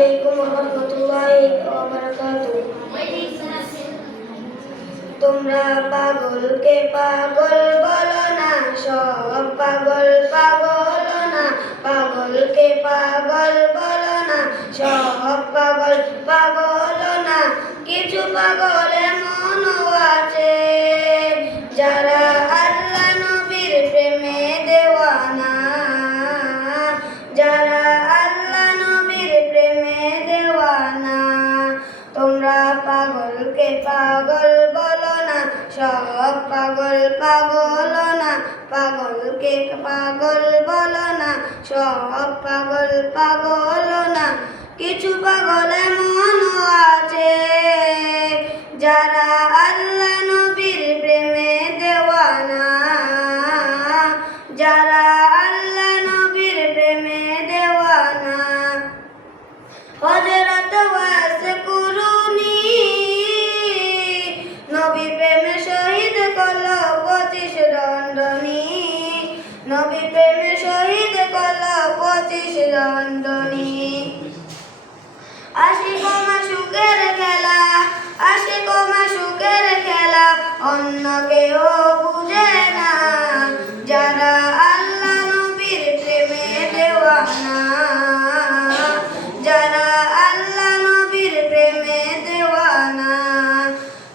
আলাইকুম ওয়া রাহমাতুল্লাহি ওয়া বারাকাতুহু। তোমরা পাগলকে পাগল বলো না, সব পাগল পাগল না। পাগলকে পাগল বলো না, সব পাগল পাগল না। কিছু পাগল এমনও আছে যারা আল্লাহ নবীর প্রেমে দেওয়ানা, যারা আল্লাহ নবীর প্রেমে দেওয়ানা। তোমরা পাগলকে পাগল বলো না, সব পাগল পাগল না। পাগলকে পাগল বলো না, সব পাগল পাগল না। কিছু পাগল এমনও আছে যারা আল্লাহ নবীর প্রেমে দেওয়ানা, যারা আল্লাহ নবীর প্রেমে দেওয়ানা। হযরত ওয়াস কুরুনি নবী প্রেমে শহীদ করলো 25 দণ্ডনী, নবী প্রেমে শহীদ করলো 25 দণ্ডনী। আশিক ও মাশূকের খেলা, আশিক ও মাশূকের খেলা অন্য কেউ বুঝে না, যারা আল্লাহ নবীর প্রেমে দেওয়ানা, যারা আল্লাহ নবীর প্রেমে দেওয়ানা।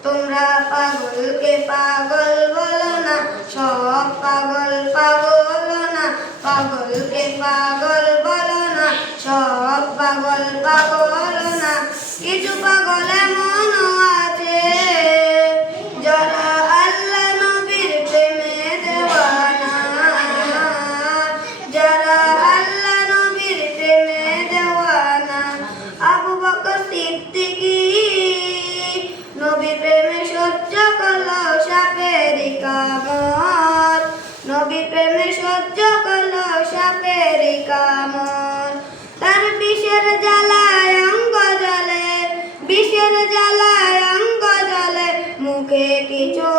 তোমরা পাগলকে পাগল বলো না, সব পাগল পাগল না। পাগলকে পাগল বলো না, সব পাগল পাগল না। কিছু পাগল এমনও আছে যারা আল্লাহ নবীর প্রেমে দেওয়ানা, যারা আল্লাহ নবীর প্রেমে দেওয়ানা। আবু বকর সিদ্দিকী নবী প্রেমে সহ্য করলো সাপের কামড়, নবী প্রেমে সহ্য করলো সাপের কামড়। তার বিষের জ্বালায় অঙ্গ জ্বলে, বিষের জ্বালায় অঙ্গ জ্বলে, মুখে কিছু